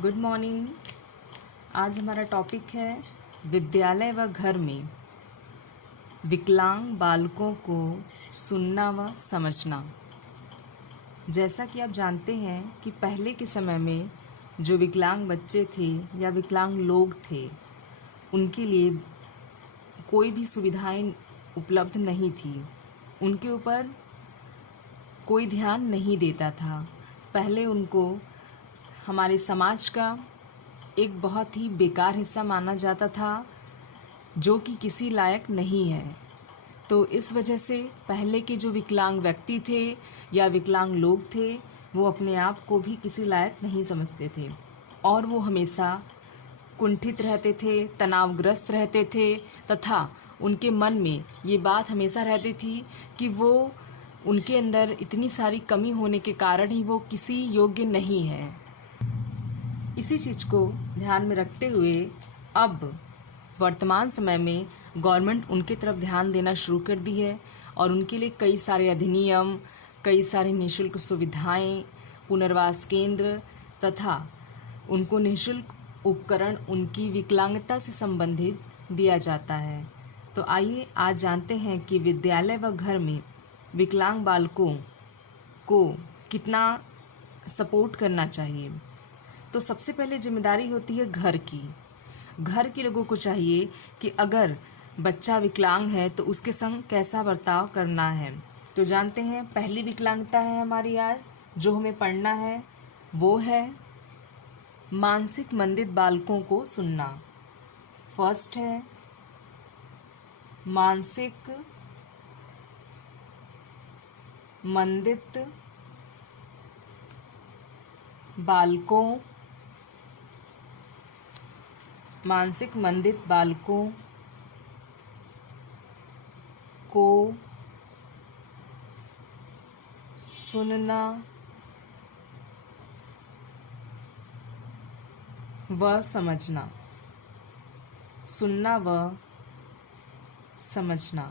Good morning. आज हमारा topic है विद्यालय व घर में विकलांग बालकों को सुनना व समझना। जैसा कि आप जानते हैं कि पहले के समय में जो विकलांग बच्चे थे या विकलांग लोग थे, उनके लिए कोई भी सुविधाएं उपलब्ध नहीं थी। उनके ऊपर कोई ध्यान नहीं देता था। पहले उनको हमारे समाज का एक बहुत ही बेकार हिस्सा माना जाता था, जो कि किसी लायक नहीं है। तो इस वजह से पहले के जो विकलांग व्यक्ति थे या विकलांग लोग थे, वो अपने आप को भी किसी लायक नहीं समझते थे और वो हमेशा कुंठित रहते थे, तनावग्रस्त रहते थे तथा उनके मन में ये बात हमेशा रहती थी कि वो उनके अंदर इतनी सारी कमी होने के कारण ही वो किसी योग्य नहीं है। इसी चीज़ को ध्यान में रखते हुए अब वर्तमान समय में गवर्नमेंट उनके तरफ ध्यान देना शुरू कर दी है और उनके लिए कई सारे अधिनियम, कई सारी निःशुल्क सुविधाएं, पुनर्वास केंद्र तथा उनको निःशुल्क उपकरण उनकी विकलांगता से संबंधित दिया जाता है। तो आइए आज जानते हैं कि विद्यालय व घर में विकलांग बालकों को कितना सपोर्ट करना चाहिए। तो सबसे पहले जिम्मेदारी होती है घर की। घर के लोगों को चाहिए कि अगर बच्चा विकलांग है तो उसके संग कैसा बर्ताव करना है। तो जानते हैं पहली विकलांगता है हमारी आज जो हमें पढ़ना है, वो है मानसिक मंदित बालकों को सुनना। फर्स्ट है मानसिक मंदित बालकों को सुनना व समझना।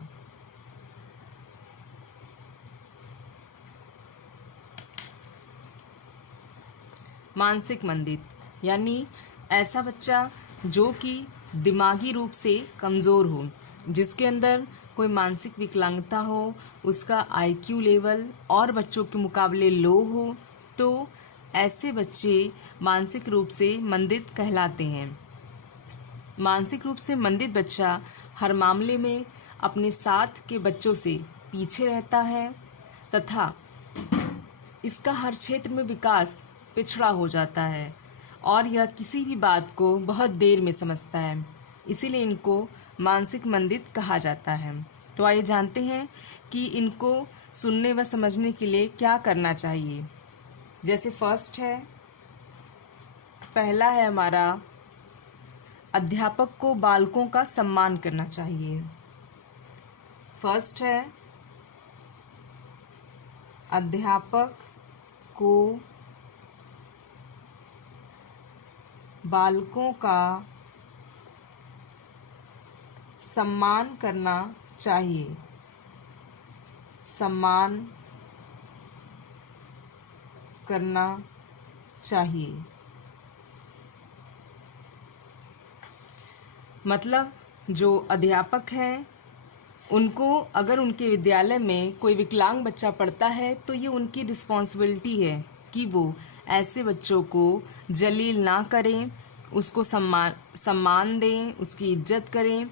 मानसिक मंदित यानी ऐसा बच्चा जो कि दिमागी रूप से कमज़ोर हो, जिसके अंदर कोई मानसिक विकलांगता हो, उसका आईक्यू लेवल और बच्चों के मुकाबले लो हो, तो ऐसे बच्चे मानसिक रूप से मंदित कहलाते हैं। मानसिक रूप से मंदित बच्चा हर मामले में अपने साथ के बच्चों से पीछे रहता है तथा इसका हर क्षेत्र में विकास पिछड़ा हो जाता है और यह किसी भी बात को बहुत देर में समझता है। इसीलिए इनको मानसिक मंदित कहा जाता है। तो आइए जानते हैं कि इनको सुनने व समझने के लिए क्या करना चाहिए। जैसे पहला है हमारा अध्यापक को बालकों का सम्मान करना चाहिए। फर्स्ट है अध्यापक को बालकों का सम्मान करना चाहिए। मतलब जो अध्यापक हैं उनको अगर उनके विद्यालय में कोई विकलांग बच्चा पढ़ता है तो ये उनकी रिस्पॉन्सिबिलिटी है कि वो ऐसे बच्चों को जलील ना करें, उसको सम्मान दें, उसकी इज्जत करें।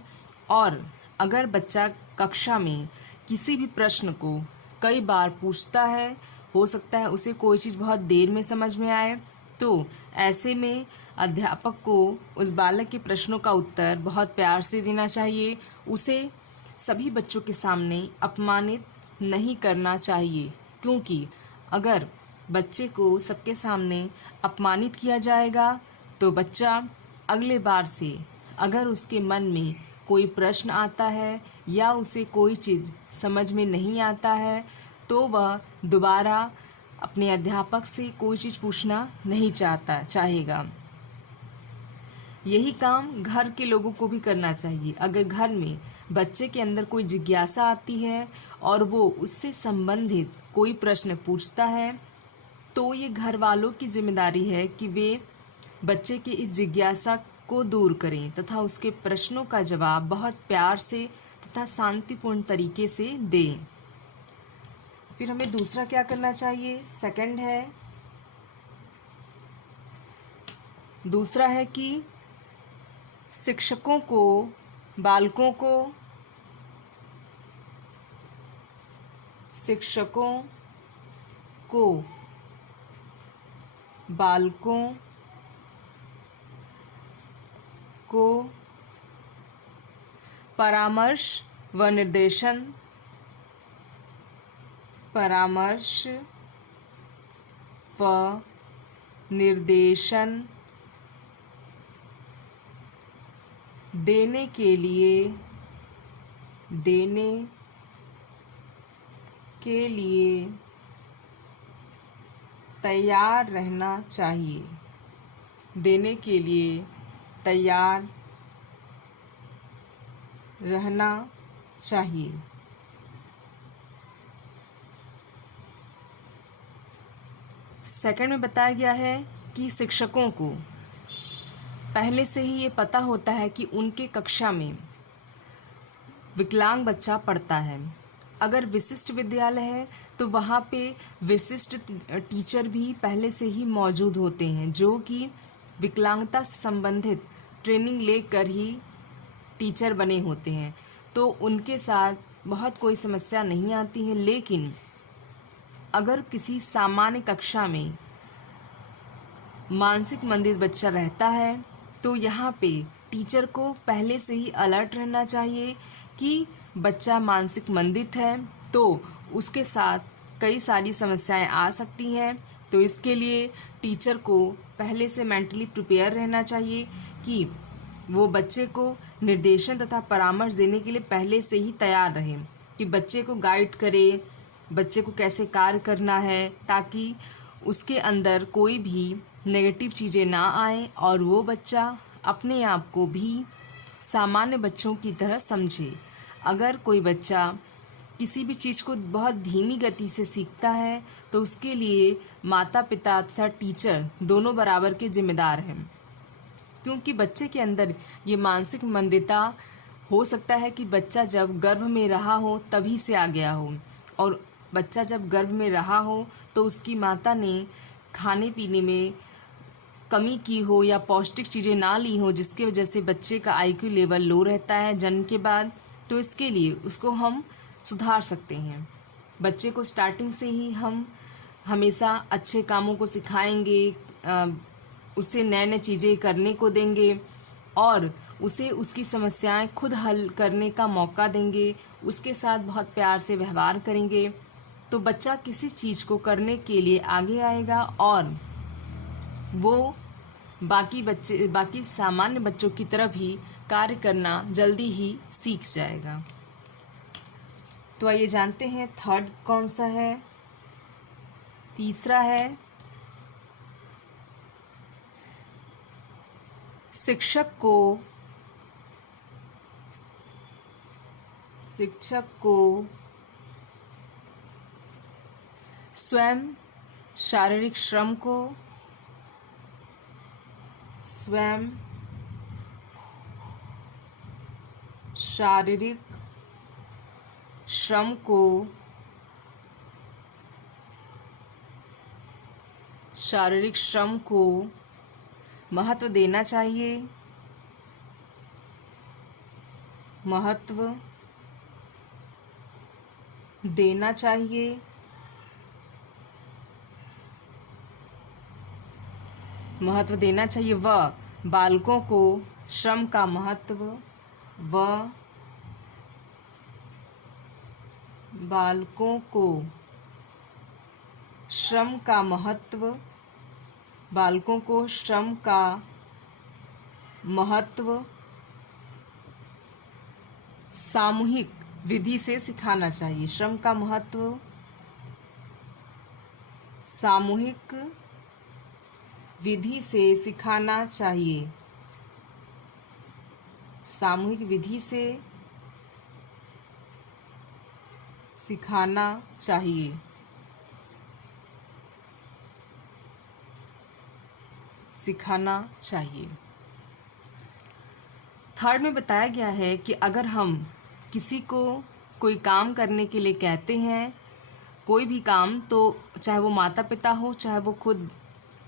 और अगर बच्चा कक्षा में किसी भी प्रश्न को कई बार पूछता है, हो सकता है उसे कोई चीज़ बहुत देर में समझ में आए, तो ऐसे में अध्यापक को उस बालक के प्रश्नों का उत्तर बहुत प्यार से देना चाहिए। उसे सभी बच्चों के सामने अपमानित नहीं करना चाहिए, क्योंकि अगर बच्चे को सबके सामने अपमानित किया जाएगा तो बच्चा अगले बार से अगर उसके मन में कोई प्रश्न आता है या उसे कोई चीज़ समझ में नहीं आता है तो वह दोबारा अपने अध्यापक से कोई चीज़ पूछना नहीं चाहेगा। यही काम घर के लोगों को भी करना चाहिए। अगर घर में बच्चे के अंदर कोई जिज्ञासा आती है और वो उससे संबंधित कोई प्रश्न पूछता है तो ये घर वालों की जिम्मेदारी है कि वे बच्चे की इस जिज्ञासा को दूर करें तथा उसके प्रश्नों का जवाब बहुत प्यार से तथा शांतिपूर्ण तरीके से दें। फिर हमें दूसरा क्या करना चाहिए? सेकंड है, दूसरा है कि शिक्षकों को बालकों को बालकों को परामर्श व निर्देशन देने के लिए तैयार रहना चाहिए। सेकंड में बताया गया है कि शिक्षकों को पहले से ही ये पता होता है कि उनके कक्षा में विकलांग बच्चा पढ़ता है। अगर विशिष्ट विद्यालय है तो वहाँ पे विशिष्ट टीचर भी पहले से ही मौजूद होते हैं, जो कि विकलांगता से संबंधित ट्रेनिंग लेकर ही टीचर बने होते हैं, तो उनके साथ बहुत कोई समस्या नहीं आती है। लेकिन अगर किसी सामान्य कक्षा में मानसिक मंदित बच्चा रहता है तो यहाँ पे टीचर को पहले से ही अलर्ट रहना चाहिए कि बच्चा मानसिक मंदित है, तो उसके साथ कई सारी समस्याएं आ सकती हैं। तो इसके लिए टीचर को पहले से मेंटली प्रिपेयर रहना चाहिए कि वो बच्चे को निर्देशन तथा परामर्श देने के लिए पहले से ही तैयार रहे, कि बच्चे को गाइड करे, बच्चे को कैसे कार्य करना है, ताकि उसके अंदर कोई भी नेगेटिव चीज़ें ना आए और वो बच्चा अपने आप को भी सामान्य बच्चों की तरह समझे। अगर कोई बच्चा किसी भी चीज़ को बहुत धीमी गति से सीखता है तो उसके लिए माता पिता तथा टीचर दोनों बराबर के जिम्मेदार हैं, क्योंकि बच्चे के अंदर ये मानसिक मंदिता हो सकता है कि बच्चा जब गर्भ में रहा हो तभी से आ गया हो, और बच्चा जब गर्भ में रहा हो तो उसकी माता ने खाने पीने में कमी की हो या पौष्टिक चीज़ें ना ली हो, जिसकी वजह से बच्चे का आईक्यू लेवल लो रहता है जन्म के बाद। तो इसके लिए उसको हम सुधार सकते हैं। बच्चे को स्टार्टिंग से ही हम हमेशा अच्छे कामों को सिखाएंगे, उसे नए नए चीज़ें करने को देंगे और उसे उसकी समस्याएं खुद हल करने का मौका देंगे, उसके साथ बहुत प्यार से व्यवहार करेंगे, तो बच्चा किसी चीज़ को करने के लिए आगे आएगा और वो बाकी सामान्य बच्चों की तरह भी कार्य करना जल्दी ही सीख जाएगा। तो आइए जानते हैं थर्ड कौन सा है। तीसरा है शिक्षक को स्वयं शारीरिक श्रम को महत्व देना चाहिए। महत्व देना चाहिए व बालकों को श्रम का महत्व सामूहिक विधि से सिखाना चाहिए। श्रम का महत्व सामूहिक विधि से सिखाना चाहिए। सामूहिक विधि से सिखाना चाहिए। सिखाना चाहिए। थर्ड में बताया गया है कि अगर हम किसी को कोई काम करने के लिए कहते हैं, कोई भी काम, तो चाहे वो माता पिता हो, चाहे वो खुद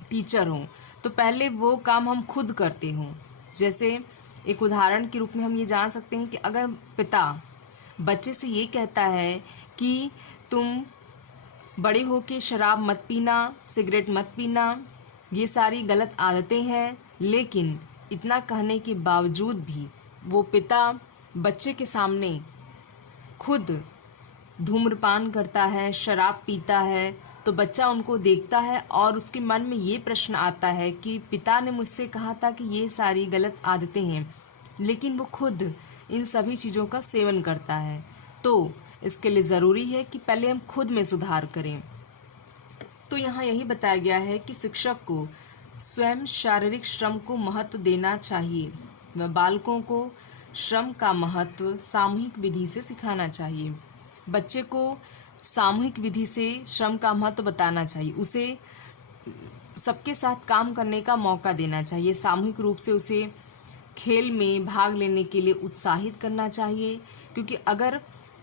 टीचर हो, तो पहले वो काम हम खुद करते हों। जैसे एक उदाहरण के रूप में हम ये जान सकते हैं कि अगर पिता बच्चे से ये कहता है कि तुम बड़े होके शराब मत पीना, सिगरेट मत पीना, ये सारी गलत आदतें हैं, लेकिन इतना कहने के बावजूद भी वो पिता बच्चे के सामने खुद धूम्रपान करता है, शराब पीता है, तो बच्चा उनको देखता है और उसके मन में ये प्रश्न आता है कि पिता ने मुझसे कहा था कि ये सारी गलत आदतें हैं, लेकिन वो खुद इन सभी चीज़ों का सेवन करता है। तो इसके लिए ज़रूरी है कि पहले हम खुद में सुधार करें। तो यहाँ यही बताया गया है कि शिक्षक को स्वयं शारीरिक श्रम को महत्व देना चाहिए व बालकों को श्रम का महत्व सामूहिक विधि से सिखाना चाहिए। बच्चे को सामूहिक विधि से श्रम का महत्व बताना चाहिए, उसे सबके साथ काम करने का मौका देना चाहिए, सामूहिक रूप से उसे खेल में भाग लेने के लिए उत्साहित करना चाहिए। क्योंकि अगर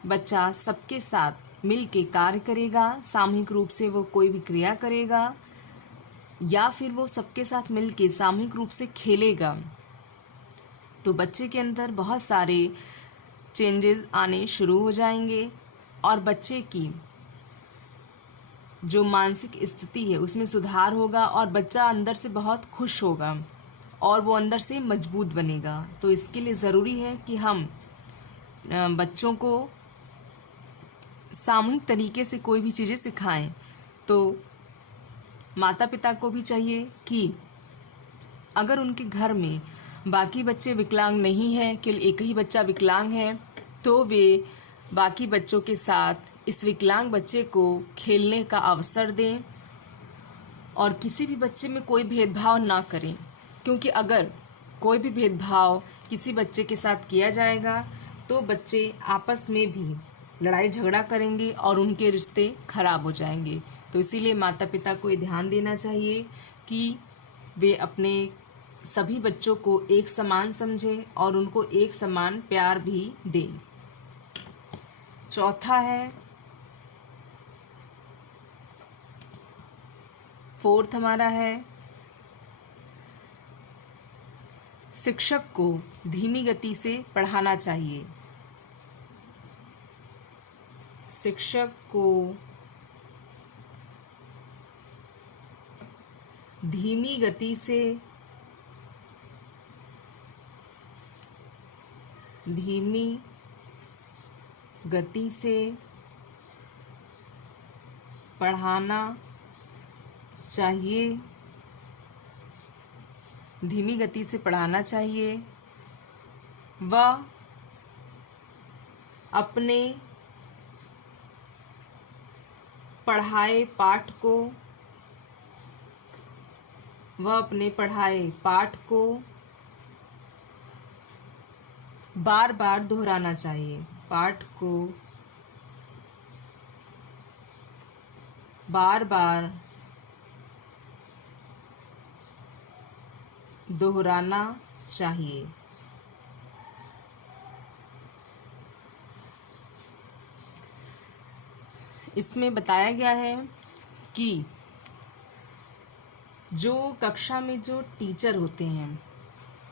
बच्चा सबके साथ मिल के कार्य करेगा, सामूहिक रूप से वो कोई भी क्रिया करेगा, या फिर वो सबके साथ मिल के सामूहिक रूप से खेलेगा, तो बच्चे के अंदर बहुत सारे चेंजेस आने शुरू हो जाएंगे और बच्चे की जो मानसिक स्थिति है उसमें सुधार होगा और बच्चा अंदर से बहुत खुश होगा और वो अंदर से मजबूत बनेगा। तो इसके लिए ज़रूरी है कि हम बच्चों को सामूहिक तरीके से कोई भी चीज़ें सिखाएं। तो माता पिता को भी चाहिए कि अगर उनके घर में बाकी बच्चे विकलांग नहीं हैं, केवल एक ही बच्चा विकलांग है, तो वे बाकी बच्चों के साथ इस विकलांग बच्चे को खेलने का अवसर दें और किसी भी बच्चे में कोई भेदभाव ना करें। क्योंकि अगर कोई भी भेदभाव किसी बच्चे के साथ किया जाएगा तो बच्चे आपस में भी लड़ाई झगड़ा करेंगे और उनके रिश्ते खराब हो जाएंगे। तो इसीलिए माता पिता को ये ध्यान देना चाहिए कि वे अपने सभी बच्चों को एक समान समझें और उनको एक समान प्यार भी दें। चौथा है, फोर्थ हमारा है, शिक्षक को धीमी गति से पढ़ाना चाहिए। शिक्षक को धीमी गति से पढ़ाना चाहिए। धीमी गति से पढ़ाना चाहिए व अपने पढ़ाए पाठ को बार बार दोहराना चाहिए। पाठ को बार बार दोहराना चाहिए। इसमें बताया गया है कि जो कक्षा में जो टीचर होते हैं,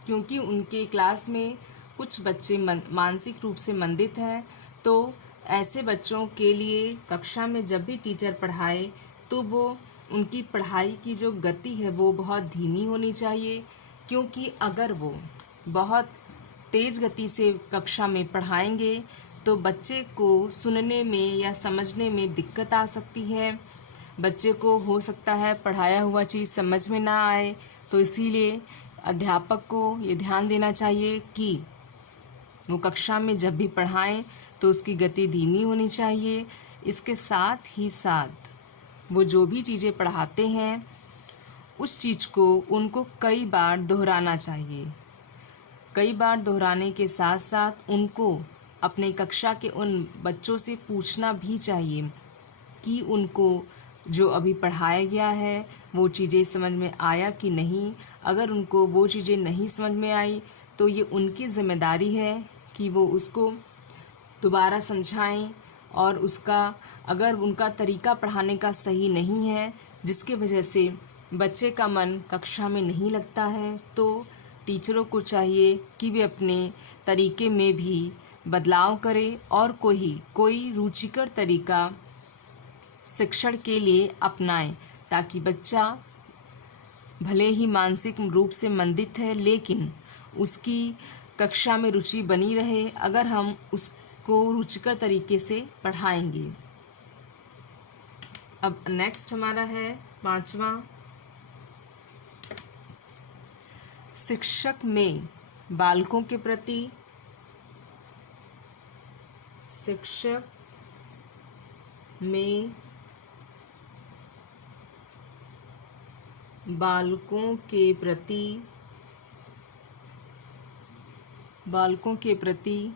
क्योंकि उनके क्लास में कुछ बच्चे मानसिक रूप से मंदित हैं, तो ऐसे बच्चों के लिए कक्षा में जब भी टीचर पढ़ाए तो वो उनकी पढ़ाई की जो गति है वो बहुत धीमी होनी चाहिए। क्योंकि अगर वो बहुत तेज़ गति से कक्षा में पढ़ाएंगे तो बच्चे को सुनने में या समझने में दिक्कत आ सकती है। बच्चे को हो सकता है पढ़ाया हुआ चीज़ समझ में ना आए। तो इसीलिए अध्यापक को ये ध्यान देना चाहिए कि वो कक्षा में जब भी पढ़ाएं तो उसकी गति धीमी होनी चाहिए। इसके साथ ही साथ वो जो भी चीज़ें पढ़ाते हैं उस चीज़ को उनको कई बार दोहराना चाहिए। कई बार दोहराने के साथ साथ उनको अपने कक्षा के उन बच्चों से पूछना भी चाहिए कि उनको जो अभी पढ़ाया गया है वो चीज़ें समझ में आया कि नहीं। अगर उनको वो चीज़ें नहीं समझ में आई तो ये उनकी ज़िम्मेदारी है कि वो उसको दोबारा समझाएं। और उसका अगर उनका तरीका पढ़ाने का सही नहीं है जिसके वजह से बच्चे का मन कक्षा में नहीं लगता है, तो टीचरों को चाहिए कि वे अपने तरीके में भी बदलाव करें और कोई रुचिकर तरीका शिक्षण के लिए अपनाएं, ताकि बच्चा भले ही मानसिक रूप से मंदित है लेकिन उसकी कक्षा में रुचि बनी रहे अगर हम उसको रुचिकर तरीके से पढ़ाएंगे। अब नेक्स्ट हमारा है 5वां, शिक्षक में बालकों के प्रति बालकों के प्रति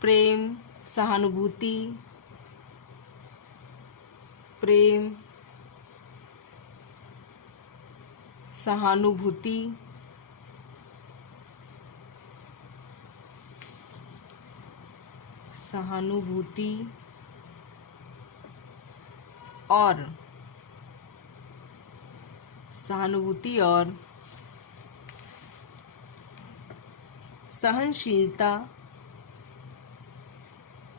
प्रेम, सहानुभूति, और सहनशीलता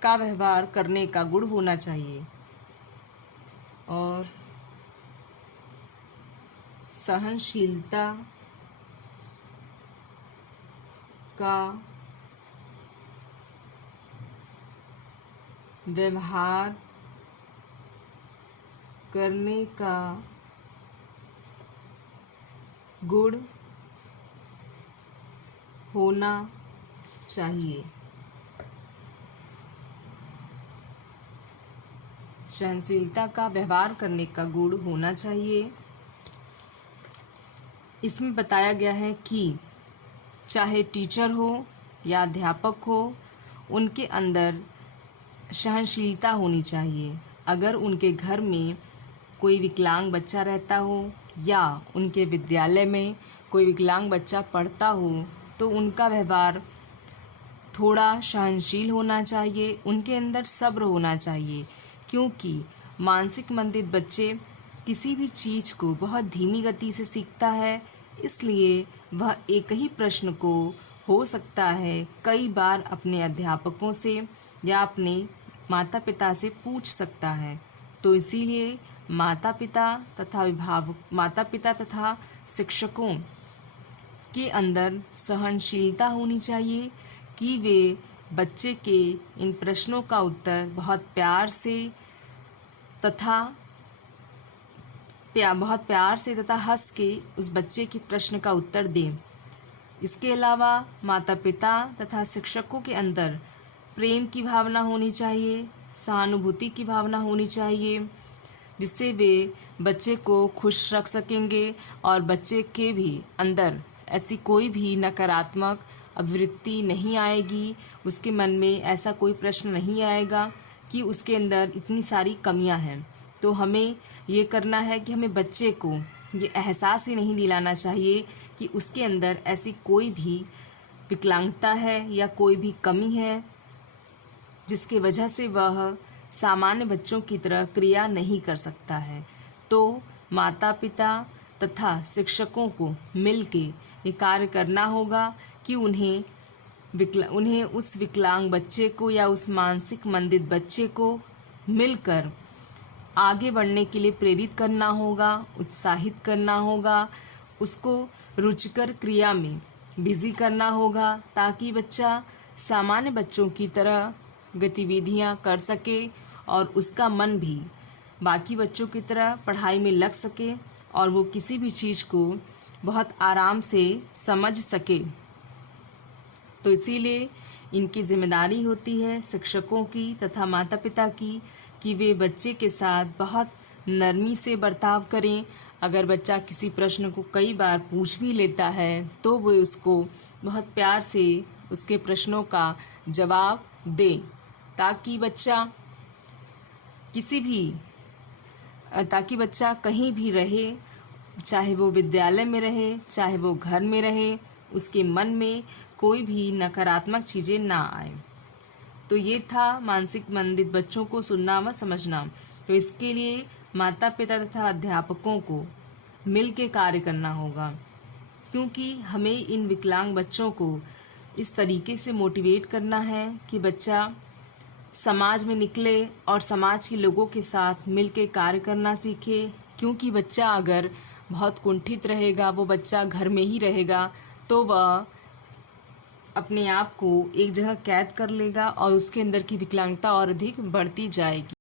का व्यवहार करने का गुण होना चाहिए। और सहनशीलता का व्यवहार करने का गुण होना चाहिए। सहनशीलता का व्यवहार करने का गुण होना चाहिए। इसमें बताया गया है कि चाहे टीचर हो या अध्यापक हो, उनके अंदर सहनशीलता होनी चाहिए। अगर उनके घर में कोई विकलांग बच्चा रहता हो या उनके विद्यालय में कोई विकलांग बच्चा पढ़ता हो तो उनका व्यवहार थोड़ा सहनशील होना चाहिए, उनके अंदर सब्र होना चाहिए, क्योंकि मानसिक मंदित बच्चे किसी भी चीज़ को बहुत धीमी गति से सीखता है। इसलिए वह एक ही प्रश्न को हो सकता है कई बार अपने अध्यापकों से या अपने माता पिता से पूछ सकता है। तो इसीलिए माता पिता तथा शिक्षकों के अंदर सहनशीलता होनी चाहिए कि वे बच्चे के इन प्रश्नों का उत्तर बहुत प्यार से तथा हंस के उस बच्चे के प्रश्न का उत्तर दें। इसके अलावा माता पिता तथा शिक्षकों के अंदर प्रेम की भावना होनी चाहिए, सहानुभूति की भावना होनी चाहिए, जिससे वे बच्चे को खुश रख सकेंगे और बच्चे के भी अंदर ऐसी कोई भी नकारात्मक अभिवृत्ति नहीं आएगी। उसके मन में ऐसा कोई प्रश्न नहीं आएगा कि उसके अंदर इतनी सारी कमियां हैं। तो हमें ये करना है कि हमें बच्चे को ये एहसास ही नहीं दिलाना चाहिए कि उसके अंदर ऐसी कोई भी विकलांगता है या कोई भी कमी है जिसकी वजह से वह सामान्य बच्चों की तरह क्रिया नहीं कर सकता है। तो माता पिता तथा शिक्षकों को मिलके ये कार्य करना होगा कि उन्हें उस विकलांग बच्चे को या उस मानसिक मंदित बच्चे को मिलकर आगे बढ़ने के लिए प्रेरित करना होगा, उत्साहित करना होगा, उसको रुचिकर क्रिया में बिजी करना होगा, ताकि बच्चा सामान्य बच्चों की तरह गतिविधियां कर सके और उसका मन भी बाकी बच्चों की तरह पढ़ाई में लग सके और वो किसी भी चीज़ को बहुत आराम से समझ सके। तो इसीलिए इनकी जिम्मेदारी होती है शिक्षकों की तथा माता पिता की कि वे बच्चे के साथ बहुत नरमी से बर्ताव करें। अगर बच्चा किसी प्रश्न को कई बार पूछ भी लेता है तो वे उसको बहुत प्यार से उसके प्रश्नों का जवाब दें, ताकि बच्चा किसी भी ताकि बच्चा कहीं भी रहे, चाहे वो विद्यालय में रहे, चाहे वो घर में रहे, उसके मन में कोई भी नकारात्मक चीज़ें ना आए। तो ये था मानसिक मंदित बच्चों को सुनना व समझना। तो इसके लिए माता पिता तथा अध्यापकों को मिल के कार्य करना होगा, क्योंकि हमें इन विकलांग बच्चों को इस तरीके से मोटिवेट करना है कि बच्चा समाज में निकले और समाज के लोगों के साथ मिल के कार्य करना सीखे। क्योंकि बच्चा अगर बहुत कुंठित रहेगा, वो बच्चा घर में ही रहेगा, तो वह अपने आप को एक जगह कैद कर लेगा और उसके अंदर की विकलांगता और अधिक बढ़ती जाएगी।